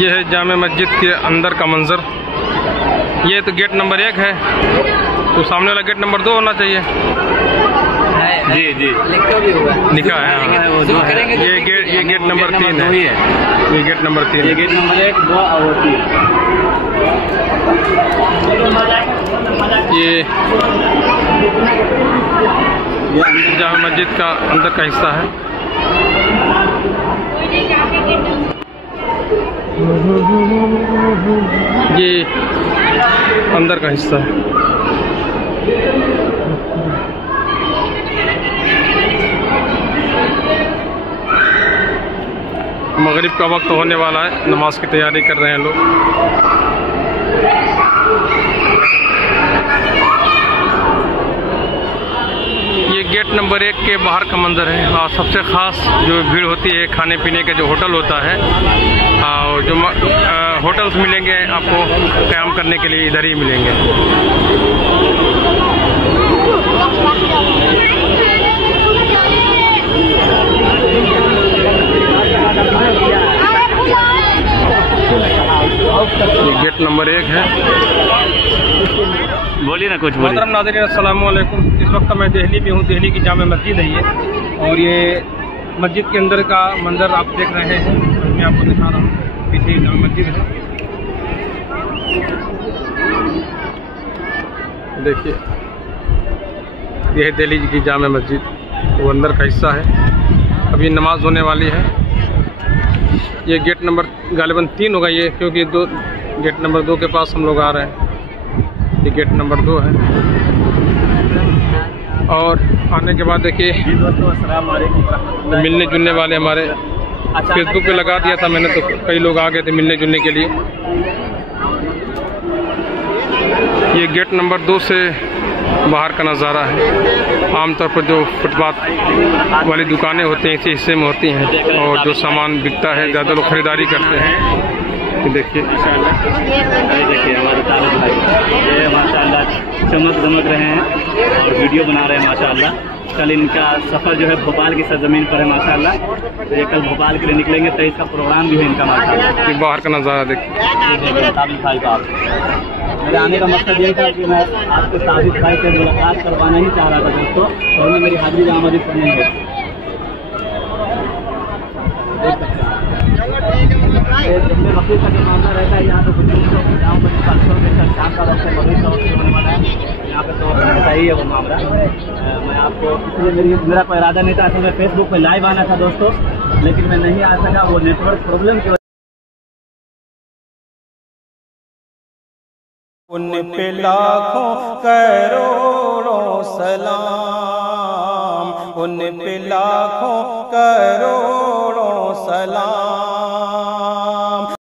ये है जामे मस्जिद के अंदर का मंजर। ये तो गेट नंबर 1 है, तो सामने वाला गेट नंबर 2 होना चाहिए। जी जी लिखा है ये गेट नंबर 3 है। ये गेट नंबर 3 ये गेट नंबर 1, 2 और 3। ये जामे मस्जिद का अंदर का हिस्सा है। ये अंदर का हिस्सा है। मगरिब का वक्त होने वाला है, नमाज की तैयारी कर रहे हैं लोग। ये गेट नंबर 1 के बाहर का मंजर है। और सबसे ख़ास जो भीड़ होती है खाने पीने के जो होटल होता है, और जो होटल्स मिलेंगे आपको क़याम करने के लिए इधर ही मिलेंगे। ये गेट नंबर 1 है। बोलिए ना कुछ। मोहतरम नाज़रीन, अस्सलामु अलैकुम। इस वक्त मैं दिल्ली में हूँ। दिल्ली की जामे मस्जिद है ये, और ये मस्जिद के अंदर का मंजर आप देख रहे हैं। मैं आपको दिखा रहा हूँ, पीछे जामे मस्जिद है। देखिए, ये है दिल्ली की जामे मस्जिद, वो अंदर का हिस्सा है। अभी नमाज होने वाली है। ये गेट नंबर गालिबन 3 होगा ये, क्योंकि गेट नंबर 2 के पास हम लोग आ रहे हैं। ये गेट नंबर 2 है। और आने के बाद देखिए मिलने जुलने वाले हमारे फेसबुक पे लगा दिया था मैंने, तो कई लोग आ गए थे मिलने जुलने के लिए। ये गेट नंबर 2 से बाहर का नज़ारा है। आमतौर पर जो फुटपाथ वाली दुकानें होती हैं इसी हिस्से में होती हैं, और जो सामान बिकता है ज़्यादा लोग खरीदारी करते हैं। देखिए देखिए हमारे तारुफ भाई ये माशाल्लाह चमक दमक रहे हैं और वीडियो बना रहे हैं माशाल्लाह। कल इनका सफ़र जो है भोपाल की सरजमीन पर है माशाल्लाह। तो ये कल भोपाल के लिए निकलेंगे, तो इसका प्रोग्राम भी है इनका माशाल्लाह। बाहर का नज़ारा देखिए। तारुफ भाई का मेरे आने का मकसद यही था कि मैं आपके तारुफ भाई से मुलाकात करवाना ही चाह रहा था दोस्तों, और उन्हें मेरी हाजिरी आमदी करनी है। बकरीद का जो मामला रहता है यहाँ पे कुछ गाँव में शाम का वक्त बकरीद का वक्त होने वाला है। यहाँ पे तो ऐसा ही है वो मामला। मैं आपको इसलिए मेरा कोई इरादा नहीं था। असल में फेसबुक पे लाइव आना था दोस्तों, लेकिन मैं नहीं आ सका, वो नेटवर्क प्रॉब्लम की। उन पे लाखों करोड़ों सलाम, उन पे लाखों करोड़ों सलाम।